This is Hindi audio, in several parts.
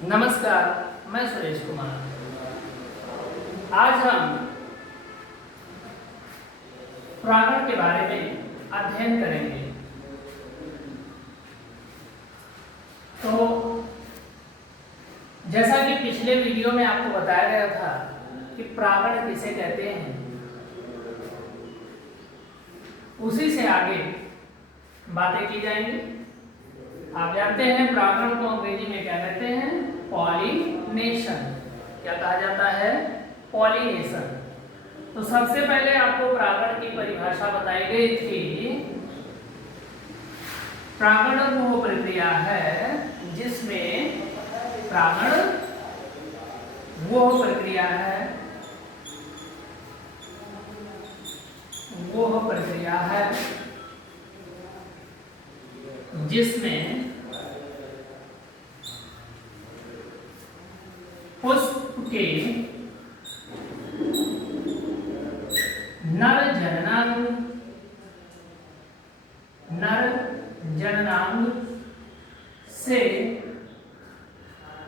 नमस्कार, मैं सुरेश कुमार। आज हम परागण के बारे में अध्ययन करेंगे। तो जैसा कि पिछले वीडियो में आपको बताया गया था कि परागण किसे कहते हैं, उसी से आगे बातें की जाएंगी। आप जानते हैं परागण को अंग्रेजी में क्या कहते हैं? पॉलिनेशन। क्या कहा जाता है? पॉलिनेशन। तो सबसे पहले आपको परागण की परिभाषा बताई गई थी। परागण वो प्रक्रिया है जिसमें परागण वो प्रक्रिया है जिसमें पुष्प के नर जननांग से परागकण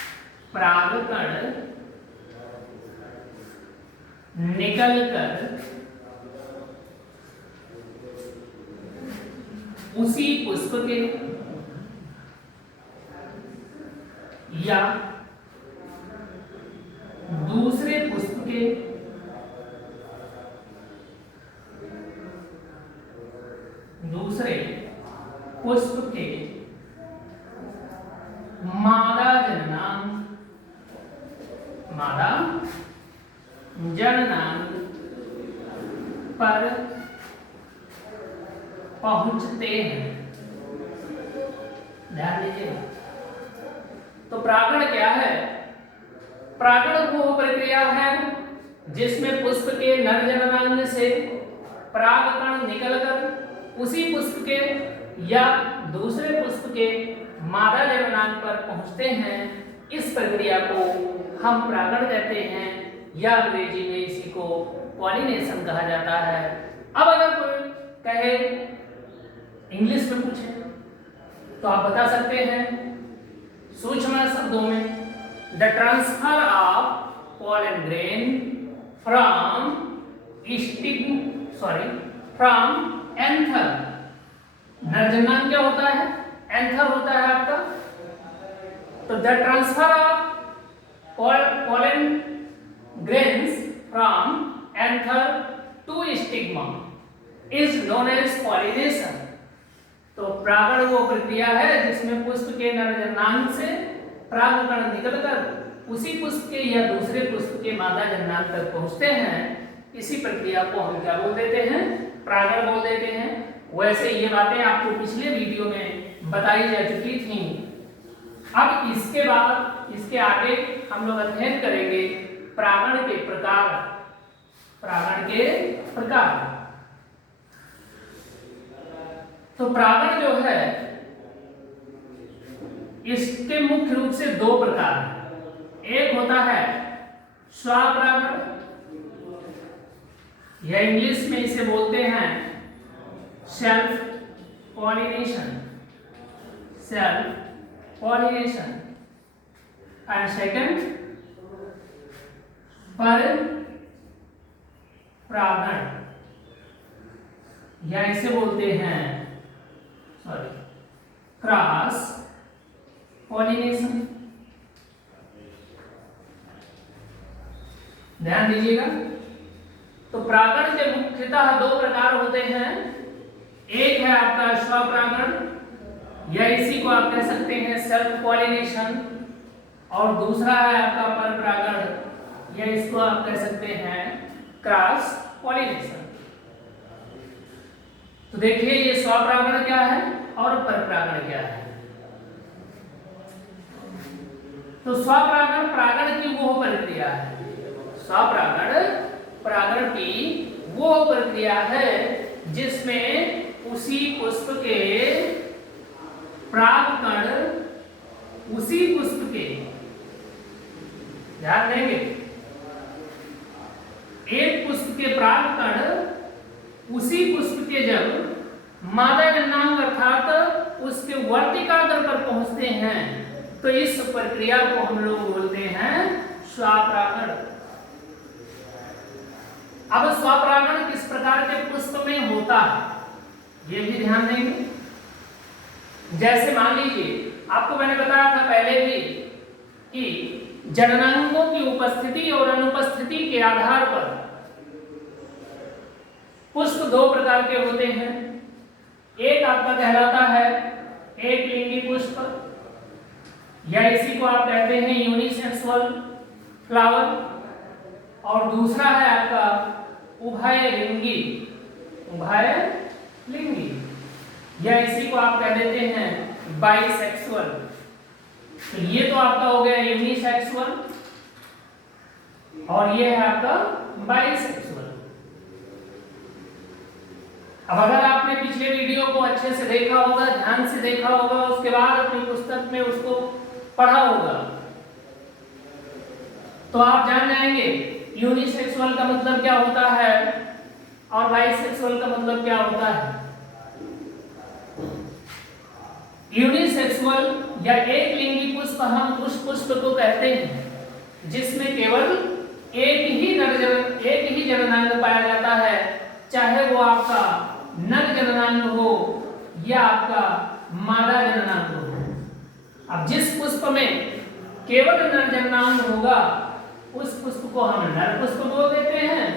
निकलकर उसी पुष्प के या दूसरे पुष्प के मादा जननांग पर पहुंचते हैं। ध्यान दीजिएगा। तो परागण क्या है? परागण वो प्रक्रिया है जिसमें पुष्प के नर जननांग से परागकण निकलकर उसी पुष्प के या दूसरे पुष्प के मादा जननांग पर पहुंचते हैं। इस प्रक्रिया को हम परागण कहते हैं या अंग्रेजी में इसी को पॉलिनेशन कहा जाता है। अब अगर कोई कहे, इंग्लिश में पूछे, तो आप बता सकते हैं सूक्ष्म शब्दों में, the transfer of pollen grain from anther। नर जननांग क्या होता है? एंथर होता है आपका। तो the transfer of pollen grains from anther to stigma is known as pollination। तो परागण वो प्रक्रिया है जिसमें पुष्प के नर जननांग से परागकण निकलकर उसी पुष्प के या दूसरे पुष्प के मादा जननांग तक पहुंचते हैं। इसी प्रक्रिया को हम क्या बोल देते हैं? परागण बोल देते हैं। वैसे ये बातें आपको पिछले वीडियो में बताई जा चुकी थी। अब इसके बाद इसके आगे हम लोग अध्ययन करेंगे परागण के प्रकार। तो परागण जो है इसके मुख्य रूप से दो प्रकार हैं। एक होता है स्वपरागण, या इंग्लिश में इसे बोलते हैं सेल्फ पॉलिनेशन। एंड सेकंड परागण, या इसे बोलते हैं क्रॉस पॉलिनेशन। ध्यान दीजिएगा। तो परागण के मुख्यतः दो प्रकार होते हैं। एक है आपका स्वपरागण, या इसी को आप कह सकते हैं सेल्फ पॉलिनेशन, और दूसरा है आपका परपरागण, या इसको आप कह सकते हैं क्रॉस पॉलिनेशन। तो देखिए ये स्वपरागण क्या है और परपरागण क्या है। तो स्वपरागण परागण की वो प्रक्रिया है। स्वपरागण परागण की वो प्रक्रिया है जिसमें उसी पुष्प के परागकण उसी पुष्प के, ध्यान देंगे, एक पुष्प के परागकण उसी पुष्प के जब मादा जननांग अर्थात उसके वर्तिका तल पर पहुंचते हैं तो इस प्रक्रिया को हम लोग बोलते हैं स्वपरागण। अब स्वपरागण किस प्रकार के पुष्प में होता है ये भी ध्यान देंगे। जैसे मान लीजिए आपको मैंने बताया था पहले भी कि जननांगों की उपस्थिति और अनुपस्थिति के आधार पर पुष्प दो प्रकार के होते हैं। एक आपका कहलाता है एक लिंगी पुष्प, या इसी को आप कहते हैं यूनिसेक्सुअल फ्लावर, और दूसरा है आपका उभयलिंगी, उभयलिंगी, या इसी को आप कह देते हैं बाइसेक्सुअल। तो ये तो आपका हो गया यूनिसेक्सुअल और ये है आपका बाइसेक्सुअल। अब अगर आपने पिछले वीडियो को अच्छे से देखा होगा, ध्यान से देखा होगा, उसके बाद अपनी पुस्तक में उसको पढ़ा होगा, तो आप जान जाएंगे यूनिसेक्सुअल का मतलब क्या होता है और बाइसेक्सुअल का मतलब क्या होता है। यूनिसेक्सुअल या एक लिंगी पुष्प हम उस पुष्प को कहते हैं जिसमें केवल एक ही जननांग पाया जाता है, चाहे वो आपका नर जननांग हो या आपका मादा जननांग हो। अब जिस पुष्प में केवल नर जननांग होगा उस पुष्प को हम नर पुष्प बोल देते हैं,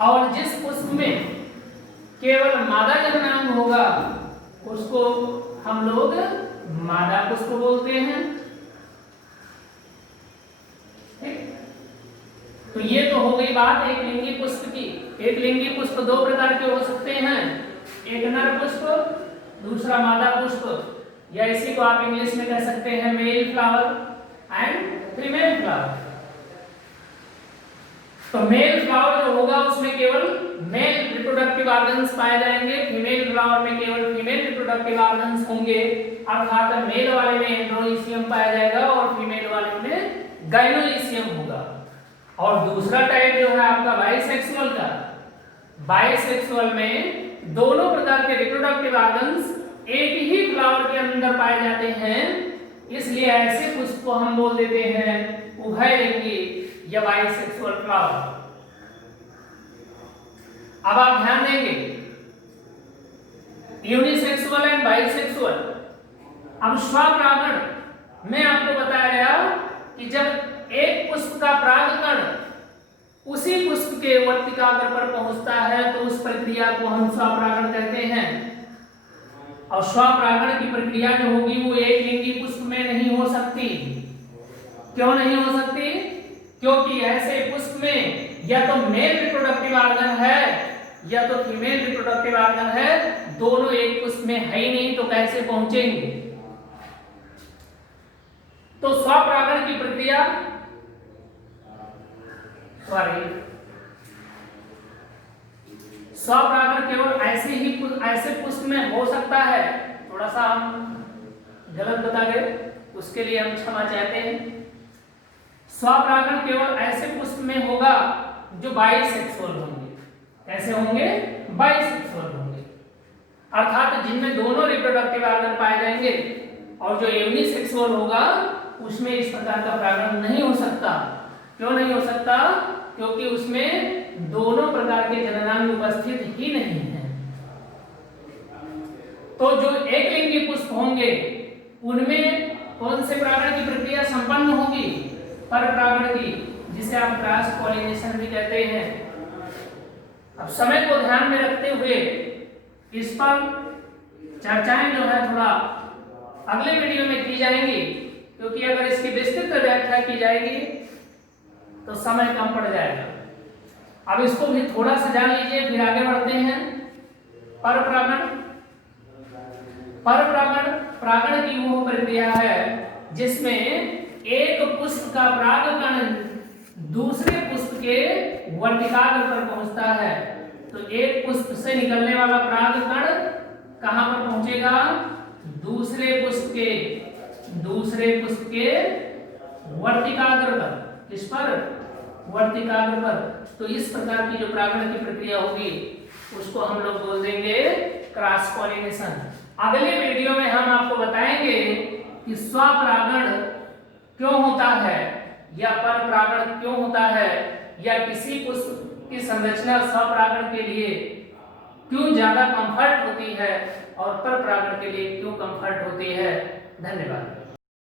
और जिस पुष्प में केवल मादा जननांग होगा उसको हम लोग मादा पुष्प बोलते हैं। ठीक, तो ये तो हो गई बात एक लिंगी पुष्प की। एक लिंगी पुष्प दो प्रकार के हो सकते हैं, एक नर पुष्प, दूसरा मादा पुष्प, या इसी को आप इंग्लिश में कह सकते हैं male flower and female flower. तो मेल फ्लावर जो होगा उसमें केवल मेल रिप्रोडक्टिव ऑर्गन्स पाए जाएंगे, फीमेल फ्लावर में केवल फीमेल रिप्रोडक्टिव ऑर्गन्स होंगे, अर्थात मेल वाले में एंड्रोइसियम पाया जाएगा और फीमेल वाले में गाइनोइसियम होगा। और दूसरा टाइप जो है आपका बाइसेक्सुअल का, बाइसेक्सुअल में दोनों प्रकार के रिप्रोडक्टिव ऑर्गन्स एक ही फ्लावर के अंदर पाए जाते हैं, इसलिए ऐसे पुष्प को हम बोल देते हैं उभयलिंगी या बाइसेक्सुअल फ्लावर। अब आप ध्यान देंगे यूनिसेक्सुअल एंड बाइसेक्सुअल। अब स्वपरागण में आपको बताया गया कि जब एक पुष्प का परागकण उसी पुष्प के वर्तिकाग्र पर पहुंचता है तो उस प्रक्रिया को हम स्वपरागण कहते हैं। और स्वपरागण की प्रक्रिया जो होगी वो एक लिंगी पुष्प में नहीं हो सकती। क्यों नहीं हो सकती? क्योंकि ऐसे पुष्प में या तो मेल रिप्रोडक्टिव ऑर्गन है या तो फीमेल रिप्रोडक्टिव ऑर्गन है, दोनों एक पुष्प में है ही नहीं, तो कैसे पहुंचेंगे? तो स्वपरागण की प्रक्रिया स्वपरागण केवल ऐसे पुष्प में हो सकता है। थोड़ा सा हम गलत बता गए, उसके लिए हम क्षमा चाहते हैं। स्वपरागण केवल ऐसे पुष्प में होगा जो बाइसेक्सुअल होंगे। कैसे होंगे? बाइसेक्सुअल होंगे, अर्थात जिनमें दोनों रिप्रोडक्टिव ऑर्गन पाए जाएंगे। और जो यूनिसेक्सुअल होगा उसमें इस प्रकार का परागण नहीं हो सकता। क्यों नहीं हो सकता? क्योंकि उसमें दोनों प्रकार के जननांग उपस्थित ही नहीं है। तो जो एक लिंगी पुष्प होंगे उनमें कौन से परागण की प्रक्रिया संपन्न होगी? परपरागण की, जिसे आप क्रॉस पॉलिनेशन भी कहते हैं। अब समय को ध्यान में रखते हुए इस पर चर्चाएं जो है थोड़ा अगले वीडियो में की जाएंगी, क्योंकि अगर इसकी विस्तृत व्याख्या की जाएगी तो समय कम पड़ जाएगा। अब इसको भी थोड़ा सा जान लीजिए, फिर आगे बढ़ते हैं। परपरागण परागण की वो प्रक्रिया है जिसमें एक पुष्प का परागकण दूसरे पुष्प के वर्तिकाग्र पर पहुंचता है। तो एक पुष्प से निकलने वाला परागकण कहां पर पहुंचेगा? दूसरे पुष्प के वर्तिकाग्र पर। किस पर? वर्तिकाग्र पर। तो इस प्रकार की जो परागण की प्रक्रिया होगी उसको हम लोग बोल देंगे क्रॉस पॉलिनेशन। अगले वीडियो में हम आपको बताएंगे कि स्वपरागण क्यों होता है या परपरागण क्यों होता है, या किसी पुष्प की संरचना स्वपरागण के लिए क्यों ज्यादा कंफर्ट होती है और परपरागण के लिए क्यों कंफर्ट होती है। धन्यवाद।